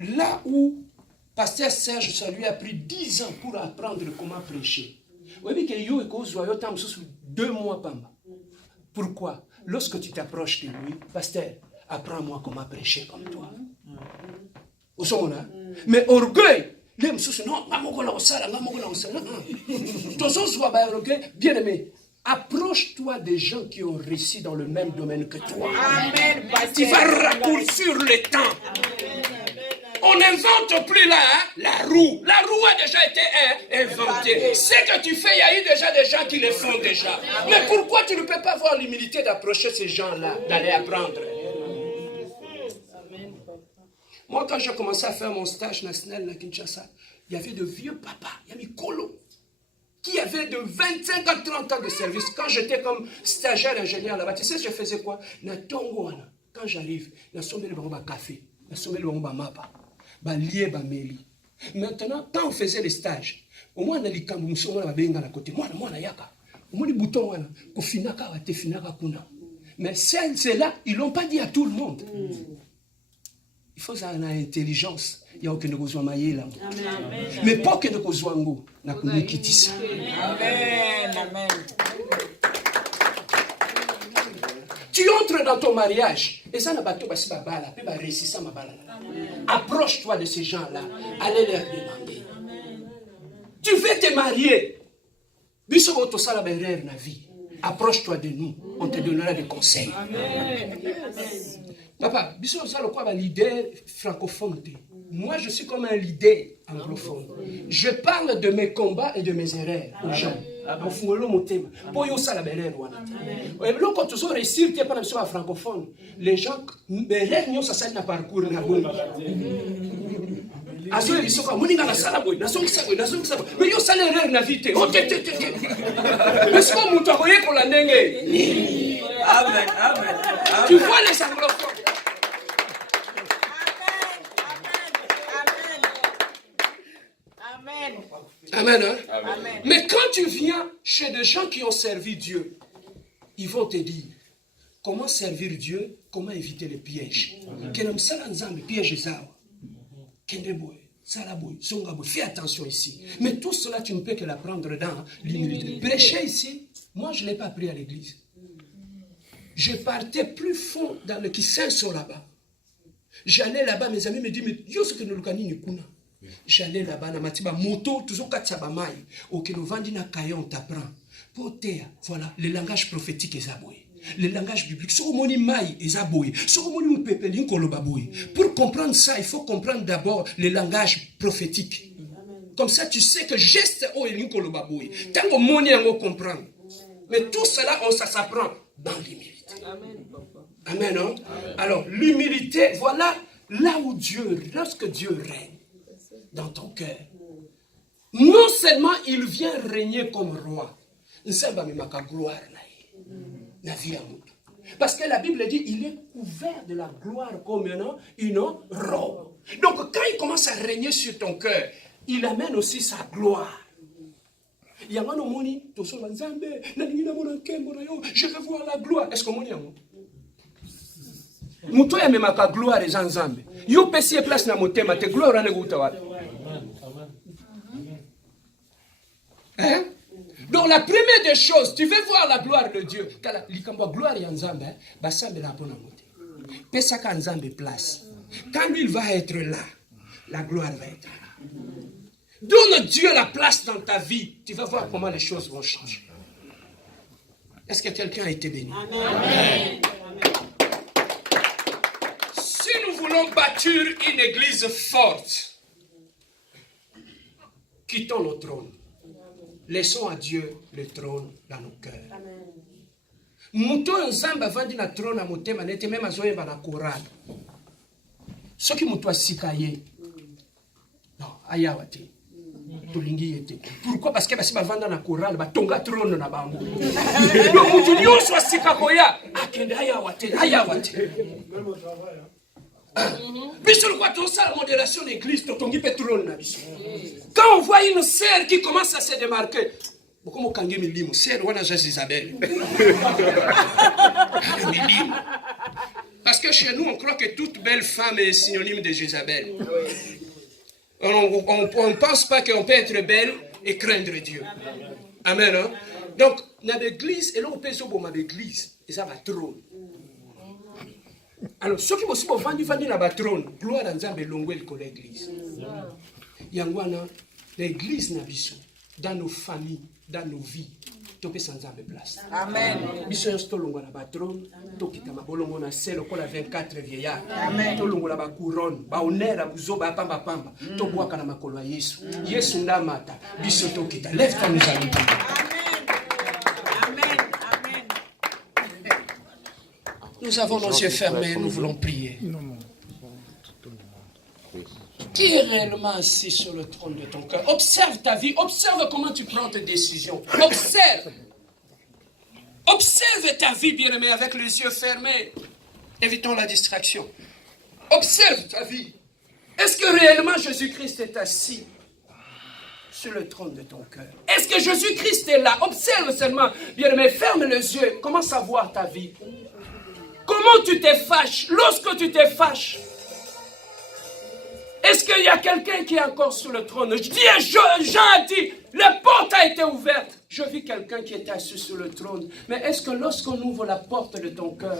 là où Pasteur Serge, ça lui a pris 10 ans pour apprendre comment prêcher. Vous voyez qu'il y a 2 mois. Pourquoi? Lorsque tu t'approches de lui, Pasteur, apprends-moi comment prêcher comme toi. Mais orgueil, bien aimé, approche-toi des gens qui ont réussi dans le même domaine que toi. Amen. Tu vas raccourcir le temps. On n'invente plus là, la roue. La roue a déjà été inventée. Ce que tu fais, il y a eu déjà des gens qui le font déjà. Mais pourquoi tu ne peux pas avoir l'humilité d'approcher ces gens-là, d'aller apprendre? Moi, quand j'ai commencé à faire mon stage national à Kinshasa, il y avait de vieux papas, il y avait Kolo, qui avaient de 25 à 30 ans de service. Quand j'étais comme stagiaire ingénieur là-bas, tu sais, je faisais quoi? Quand j'arrive, je suis un café, je suis un mapa. Maintenant, quand on faisait les stages, au moins on a dit quand nous sommes à côté, moi on a yaka, au moins les boutons mais celles-là, ils l'ont pas dit à tout le monde. Il faut avoir l'intelligence. Il y a aucun besoin maillé là. Mais pas que nous besoin ngo na kunikitisa. Amen. Amen. Tu entres dans ton mariage et ça n'a pas tout basi babala, puis ba réussir ma bala. Approche-toi de ces gens-là, allez leur demander. Tu veux te marier. Biso boto sala berere na vie. Approche-toi de nous, on te donnera des conseils. Amen. Papa, biso sala quoi ba leader francophone. Moi je suis comme un leader anglophone. Je parle de mes combats et de mes erreurs aux gens. Quand tu sors réussir, tu es pas sur francophone. Les gens, les rêves, ça s'aide dans parcours. Mais yo ça les rêves na vite. Mais c'est comme tu voyez pour la dengue. Amen. Amen. Tu vois les anglophones. Amen, hein? Amen. Mais quand tu viens chez des gens qui ont servi Dieu, ils vont te dire comment servir Dieu, comment éviter les pièges. Fais attention ici. Mais tout cela, tu ne peux que l'apprendre dans l'humilité. Prêcher ici, moi je ne l'ai pas appris à l'église. Je partais plus fond dans le Kisenso là-bas. J'allais là-bas, mes amis me disent, mais yo ce que nous le kuna. J'allais là-bas, na matiba moto, toujours katsaba mai. Ok, nous vendons na kayon t'apprend. Potea, voilà, le langage prophétique est aboué. Le langage biblique, sur moni mai est aboué. Sur moni mpepeli nkolobaboui. Pour comprendre ça, il faut comprendre d'abord le langage prophétique. Comme ça, tu sais que geste o est nkolobaboui. Tant que moni on comprendre. Mais tout cela, ça s'apprend dans l'humilité. Amen, non? Alors, l'humilité, voilà là où lorsque Dieu règne dans ton cœur, non seulement il vient régner comme roi, parce que la Bible dit il est couvert de la gloire comme une robe. Donc quand il commence à régner sur ton cœur, il amène aussi sa gloire. Je veux voir la gloire. Est-ce que muto ya memaka gloire eza nzambe yo pesi e place na motema te gloire ane kuta wapi? Hein? Donc la première des choses, tu veux voir la gloire de Dieu, kala likambo gloire ya nzambe basambe la pona mote pesa ka nzambe place. Quand il va être là, la gloire va être là. Donne Dieu la place dans ta vie, tu vas voir comment les choses vont changer. Est-ce que quelqu'un a été béni? Amen. Nous voulons bâtir une église forte. Quittons nos trônes. Laissons à Dieu le trône dans nos cœurs. Muto nzamba vandi na trône à motema nete même azoyeba na chorale. Ce qui muto asikaye. Non, ayawate. Tolingi yete. Pourquoi? Parce que basi bavanda na chorale batonga trône na bango. Yo mutu nyonso asika koya akende ayawate. Même au travail. Quand on voit une sœur qui commence à se démarquer, parce que que chez nous, on croit que toute belle femme est synonyme de Jézabel. On ne pense pas qu'on peut être belle et craindre Dieu. Amen. Hein? Donc, dans l'église, et là, on peut se voir dans l'église, et ça va trône. Alors, ceux qui vont venir dans la trône, gloire à Dieu, longue l'église. Yangwana, l'église n'a dans nos familles, dans nos vies, tout peut sans place. Amen. Biso yosto longo na trône, to kitama bolongo na selo kola 24 vieillards. Amen. To longo na ba couronne, ba honneur buzo ba pamba pamba. To boaka na makolo ya Yesu. Yesu ndamata, biso to kita. Lève-toi nous allons. Amen. Amen. Amen. Nous avons nos yeux fermés, nous voulons prier. Qui est réellement assis sur le trône de ton cœur? Observe ta vie, observe comment tu prends tes décisions. Observe. Observe ta vie, bien-aimé, avec les yeux fermés. Évitons la distraction. Observe ta vie. Est-ce que réellement Jésus-Christ est assis sur le trône de ton cœur? Est-ce que Jésus-Christ est là? Observe seulement, bien-aimé, ferme les yeux. Commence à voir ta vie. Comment tu te fâches? Lorsque tu te fâches, est-ce qu'il y a quelqu'un qui est encore sur le trône? Je dis, Jean a dit, la porte a été ouverte. Je vis quelqu'un qui est assis sur le trône. Mais est-ce que lorsqu'on ouvre la porte de ton cœur,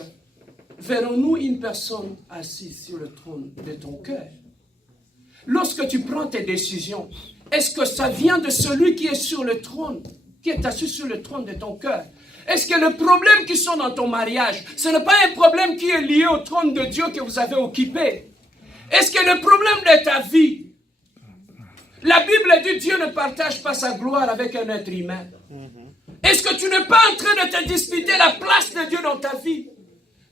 verrons-nous une personne assise sur le trône de ton cœur? Lorsque tu prends tes décisions, est-ce que ça vient de celui qui est sur le trône, qui est assis sur le trône de ton cœur? Est-ce que le problème qui sont dans ton mariage, ce n'est pas un problème qui est lié au trône de Dieu que vous avez occupé? Est-ce que le problème de ta vie, la Bible dit Dieu ne partage pas sa gloire avec un être humain. Est-ce que tu n'es pas en train de te disputer la place de Dieu dans ta vie?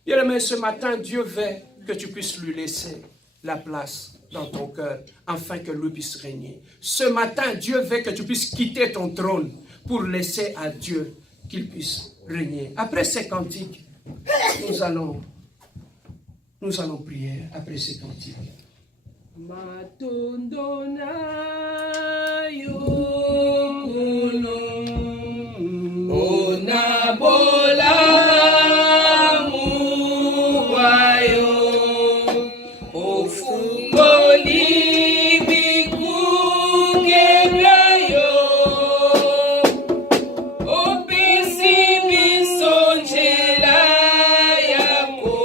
Bien-aimé, ce matin, Dieu veut que tu puisses lui laisser la place dans ton cœur, afin que lui puisse régner. Ce matin, Dieu veut que tu puisses quitter ton trône pour laisser à Dieu qu'il puisse régner. Après ces cantiques, nous allons prier après ces cantiques. Matondona yokuno onabola muwayo ofungoli bikugebrayo opisi bisonjela yako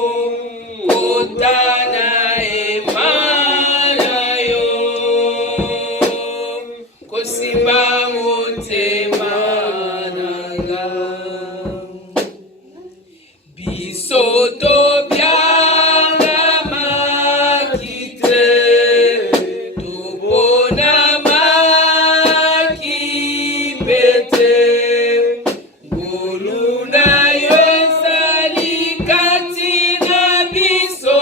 kotana emanayo kosimba motema nanga bisoto byanga makite tobona makibete ngoluna yo ezali kati na biso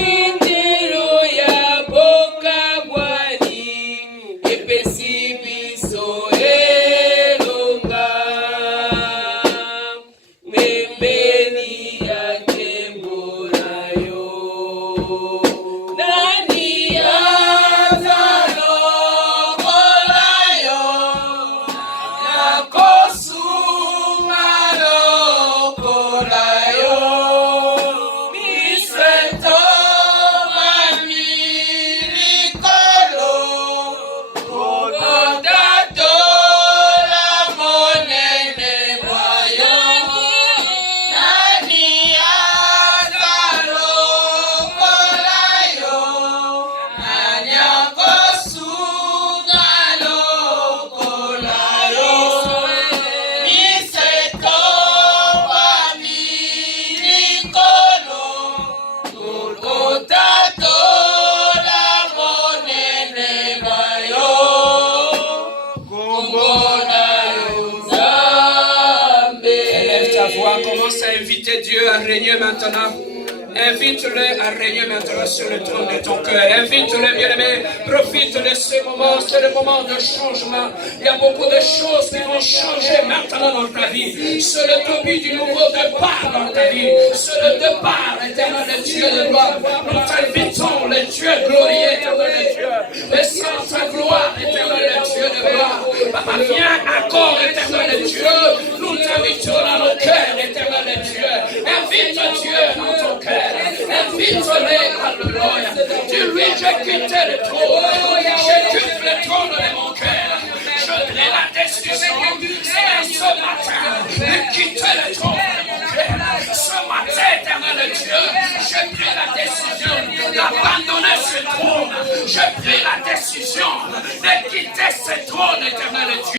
emukindelo ya bokabwani epesi biso elonga membeni ya tembo na yo nani azalokola yo nakosunga lokola yo miseto mamilikolo kodatola monene mwayo nani azalokola yo anyakosunga lokola yo miseto mamilikolo kodatola monene mwayo kombona yo Nzambe. Élève ta voix, commence à inviter Dieu à régner maintenant. Invite-le à régner maintenant sur le trône de ton cœur. Invite-le, bien-aimé. Profite de ce moment. C'est le moment de changement. Il y a beaucoup de choses qui vont changer maintenant dans ta vie. C'est le début du nouveau départ dans ta vie. C'est le départ, éternel, le Dieu de gloire. Nous t'invitons, le Dieu glorieux, éternel, le Dieu. Le sang, ta gloire, éternel, le Dieu de gloire. Papa, viens encore, éternel, le Dieu. Nous t'invitons dans nos cœurs, éternel, le Dieu. Invite Dieu dans ton cœur. Invite-le, alléluia. Dis-lui, j'ai quitté le trône. J'ai quitté le trône de mon cœur. Je prends la décision, c'est ce matin, de quitter le trône de mon cœur. Ce matin, éternel Dieu, j'ai pris la décision d'abandonner ce trône. J'ai pris la décision de quitter ce trône, éternel Dieu.